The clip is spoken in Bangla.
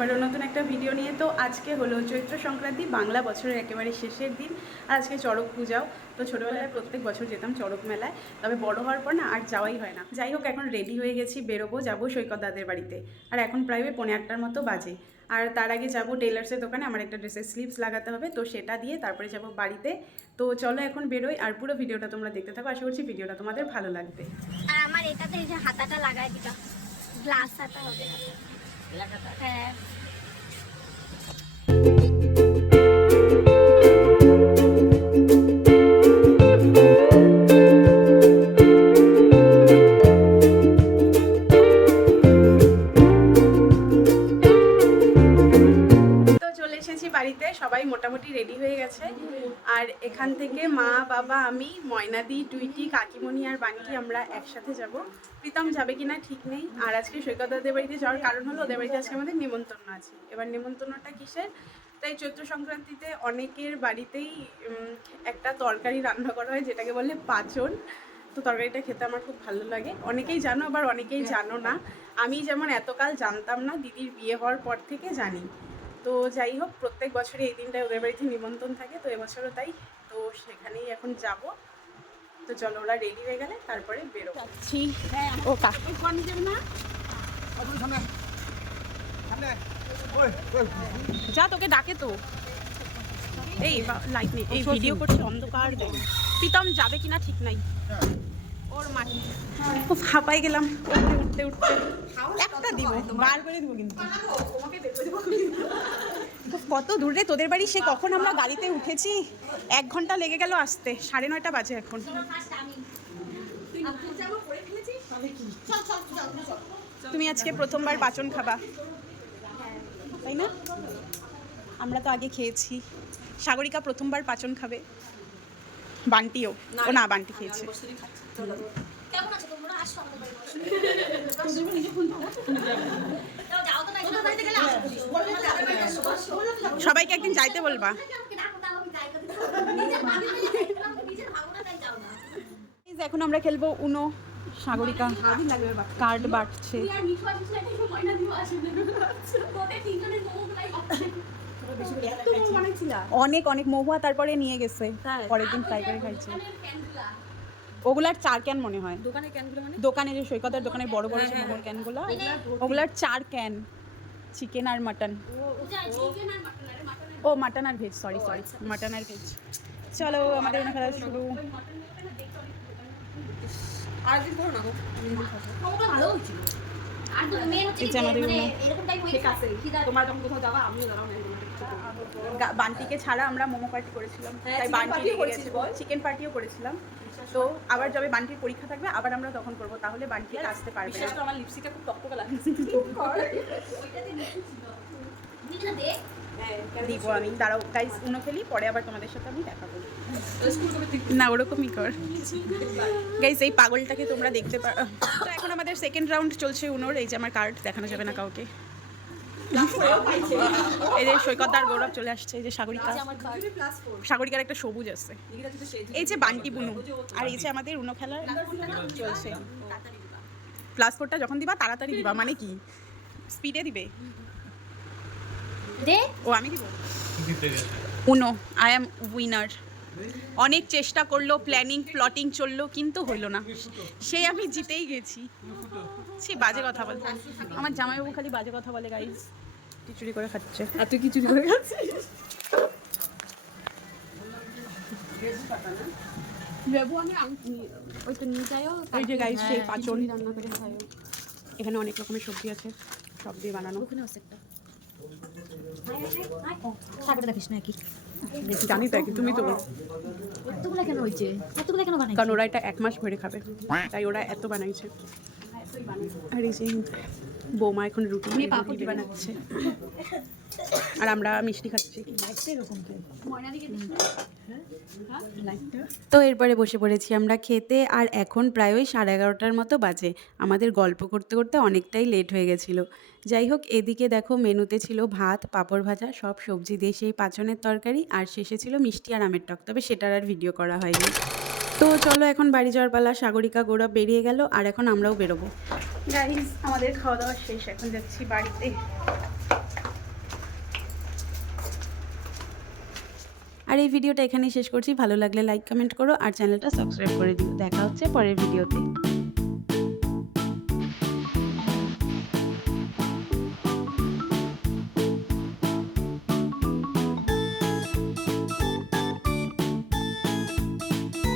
আবারও নতুন একটা ভিডিও নিয়ে। তো আজকে হলো চৈত্র সংক্রান্তি, বাংলা বছরের একেবারে শেষের দিন, আর আজকে চড়ক পূজাও। তো ছোটোবেলায় প্রত্যেক বছর যেতাম চড়ক মেলায়, তবে বড় হওয়ার পর না আর যাওয়াই হয় না। যাই হোক, এখন রেডি হয়ে গেছি, বেরোবো, যাবো সৈকত দাদের বাড়িতে। আর এখন প্রায় 8:45 মতো বাজে। আর তার আগে যাবো টেলার্সের দোকানে, আমার একটা ড্রেসের স্লিভস লাগাতে হবে, তো সেটা দিয়ে তারপরে যাবো বাড়িতে। তো চলো এখন বেরোই, আর পুরো ভিডিওটা তোমরা দেখতে থাকো, আশা করছি ভিডিওটা তোমাদের ভালো লাগবে। আর আমার এটাতে এই যে হাতাটা লাগায় দিটা, গ্লাস হাতা হবে। হ্যাঁ, বাড়িতে সবাই মোটামুটি রেডি হয়ে গেছে। আর এখান থেকে মা, বাবা, আমি, ময়নাদি, টুইটি, কাকিমণি আর বান্টি আমরা একসাথে যাব। প্রীতম যাবে কিনা ঠিক নেই। আর আজকে সৈকত দাদের বাড়িতে যাওয়ার কারণ হলো ওদের বাড়িতে আজকে আমাদের নিমন্ত্রণ আছে। এবার নিমন্ত্রণটা কিসের? তাই চৈত্র সংক্রান্তিতে অনেকের বাড়িতেই একটা তরকারি রান্না করা হয় যেটাকে বলে পাচন। তো তরকারিটা খেতে আমার খুব ভালো লাগে। অনেকেই জানো, আবার অনেকেই জানো না। আমি যেমন এতকাল জানতাম না, দিদির বিয়ে হওয়ার পর থেকে জানি। তো যাই হোক, প্রত্যেক বছরই এই দিনটায় ওদের বাড়িতে নিমন্ত্রণ থাকে, তো এবছরও তাই। তো সেখানেই এখন যাব। তো চলো, ওরা রেডি হয়ে গেলে তারপরে বেরোবো। যাচ্ছি। ও কাকু না, যা, তোকে ডাকে তো। এই লাইট নেই, এই ভিডিও করছি, অন্ধকার দেয়। প্রীতম যাবে কিনা ঠিক নাই, ওর মাটি খুব হাঁপাই গেলাম উঠতে উঠতে। একটা দিব, বার করে দিব, কিন্তু কত দূরে তোদের বাড়ি। সে কখন আমরা গাড়িতে উঠেছি, 1 ঘন্টা লেগে গেল আসতে, 9:30 বাজে এখন। তুমি আজকে প্রথমবার পাচন খাবা, তাই না? আমরা তো আগে খেয়েছি। সাগরিকা প্রথমবার পাচন খাবে, বান্টিও। ও না, বান্টি খেয়েছে। সবাইকে একদিন যাইতে বলবা। এখন আমরা খেলবো উনো। সাগরিকা কার্ড বাটছে। অনেক অনেক মহুয়া তারপরে নিয়ে গেছে, পরের দিন ফ্রাই করে খাইছে। ওগুলার 4 ক্যান মনে হয় দোকানের ক্যানগুলো, মানে দোকানে যে সৈকতের দোকানের বড় বড় যে মোমোর ক্যানগুলো, ওগুলার 4 ক্যান চিকেন আর মাটন। ও মাটন আর ভেজ, সরি মাটন আর ভেজ। চলো আমাদের এখানে খেলা শুরু। বান্টিকে ছাড়া আমরা মোমো পার্টি করেছিলাম, তাই বান্টি চিকেন পার্টিও করেছিলাম। তো আবার যবে বান্টির পরীক্ষা থাকবে আবার আমরা তখন করবো, তাহলে বান্টি আর আসতে পারবে না। আমার লিপস্টিকটা খুব টকটকে লাগছে। দিব আমি, দাঁড়াও গাইস, উনো খেলি, পরে আবার তোমাদের সাথে আমি দেখা করবো। না, ওরকমই কর গাইস। এই পাগলটাকে তোমরা দেখতে পারো। তো এখন আমাদের সেকেন্ড রাউন্ড চলছে উনোর। এই যে আমার কার্ড, দেখানো যাবে না কাউকে। এই যে সৈকত আর গৌরব চলে আসছে। এই যে সাগরিকার একটা সবুজ আছে। এই যে বান্টি বুনু, আর এই যে আমাদের উনো খেলার চলছে। +4টা যখন দিবা তাড়াতাড়ি দিবা, মানে কি স্পিডে দিবে? ও আমি দিব উনো। I am winner. অনেক চেষ্টা করলো, প্লটিং চললো, কিন্তু হইল না। সেই আমি জিতেই গেছি। সে বাজে কথা বলে, আমার জামাইবাবু খালি বাজে কথা বলে গাইস। চুরি করে খাচ্ছে। আর তুই কি চুরি করে খাচ্ছিস? ওই যে গাইস, সেই পাচন রান্না করে খায়। এখানে অনেক রকমের সবজি আছে, সব দিয়ে বানানো। জানি তো, তুমি তো কারণ ওরা এটা 1 মাস ধরে খাবে, তাই ওরা এত বানাইছে। আর এই যে বৌমা এখন রুটি বানাচ্ছে, আর আমরা মিষ্টি খাচ্ছি। তো এরপরে বসে পড়েছি আমরা খেতে। আর এখন প্রায় 11:30 মতো বাজে। আমাদের গল্প করতে করতে অনেকটাই লেট হয়ে গেছিলো। যাই হোক, এদিকে দেখো মেনুতে ছিল ভাত, পাঁপড় ভাজা, সব সবজি দিয়ে সেই পাচনের তরকারি, আর শেষে ছিল মিষ্টি আর আমের টক, তবে সেটার আর ভিডিও করা হয়নি। তো চলো এখন বাড়ি যাওয়ার পালা। সাগরিকা গৌরব বেরিয়ে গেল, আর এখন আমরাও বেরোবো। গাইস, আমাদের খাওয়া দাওয়া শেষ, এখন যাচ্ছি বাড়িতে। আর এই ভিডিওটা এখানেই শেষ করছি। ভালো লাগলে লাইক কমেন্ট করো আর চ্যানেলটা সাবস্ক্রাইব করে দিও। দেখা হচ্ছে পরের ভিডিওতে।